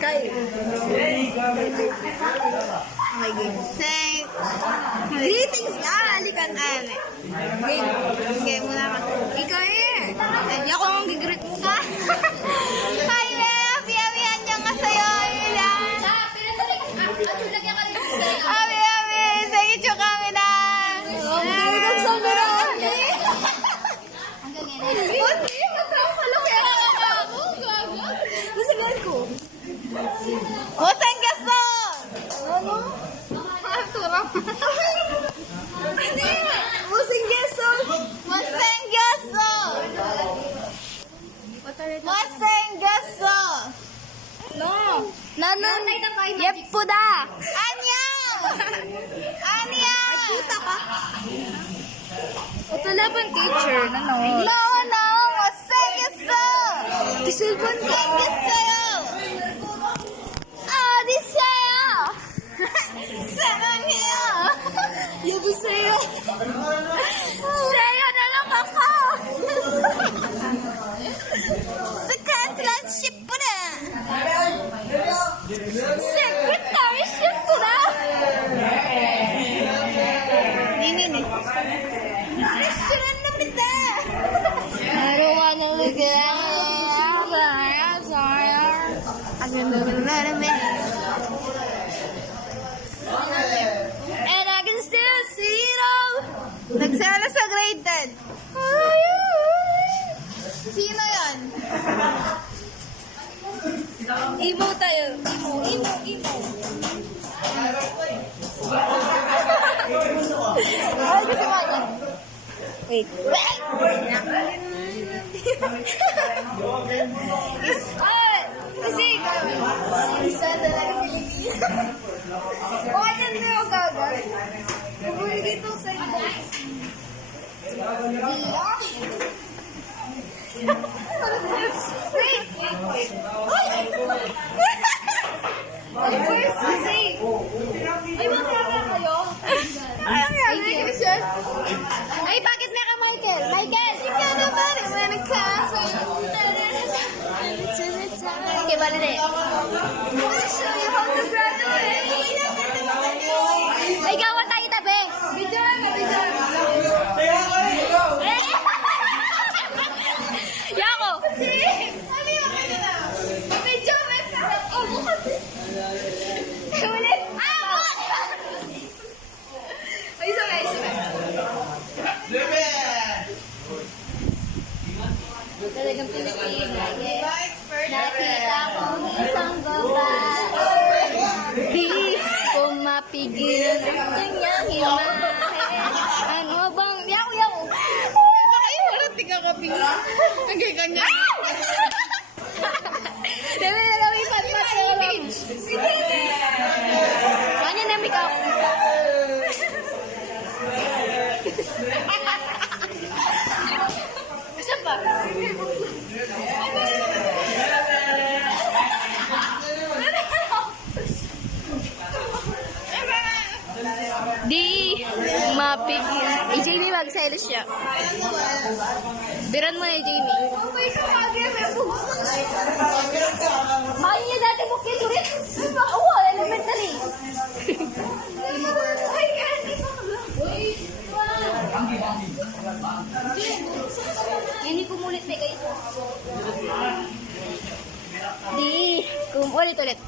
Kay. Okay, game. Say, greetings na, halikan ane. Game. Game muna ka. Ikaw eh. Hindi ako ang gigreet mo ka. Hi, Mep. Yawihan niya nga sa'yo. Ilan. Abi, abi. Sige, chuka kami na. Nagsabi na. Hindi, matawag pala. Kaya ako. Nasagal ko. Hussein Gaston! Ano? Turang. Hindi! Hussein Gaston! Hussein Gaston! Hussein Gaston! No! Nanon! Yepuda! Anyang! Anyang! Ay, puta ka! Ito laban teacher, nanon. No, no! Hussein Gaston! Kisilban Hussein Gaston! Yabi sa'yo. Sa'yo na lang ako. Secretaryship po na. Secretaryship po na. Nini. Restaurant na pita. Naruwa na lugar. And I can still see it all. Nagsala sa grade 10. Sino yan? Imo tayo. Imo. Ay, gusto mo ito. Wait. Kasi isa talaga Pilipino. Okay na na yung gagawin. Nabulig ito sa inyo. Wait! Ay, first kasi. Ay, makakaka kayo? Ay, bakit naka Michael? Michael! Ikaw na ba rin? Managkasa. Okay, bali na eh. Show you how to graduate. Ay, gawan tayo tabi. Video. Yako. Video. Oh, bukas. Ulit. Ay, sabay. Talagang Pilipina. Nakita kong isang babae. Di ko mapigil ang kanyang imahe. Ano bang... Yaw! Ay, wala tika ka pigil. Nagay kanya. Dami, pat-pat sa image. Kanya na make up. Isa pa? Di mapigil. Jamie, mag-silo siya. Biran mo na, Jamie. Bakit niya dati bukit ulit? Oo, elementary. Hindi kumulit na guys. Di, kumulit ulit.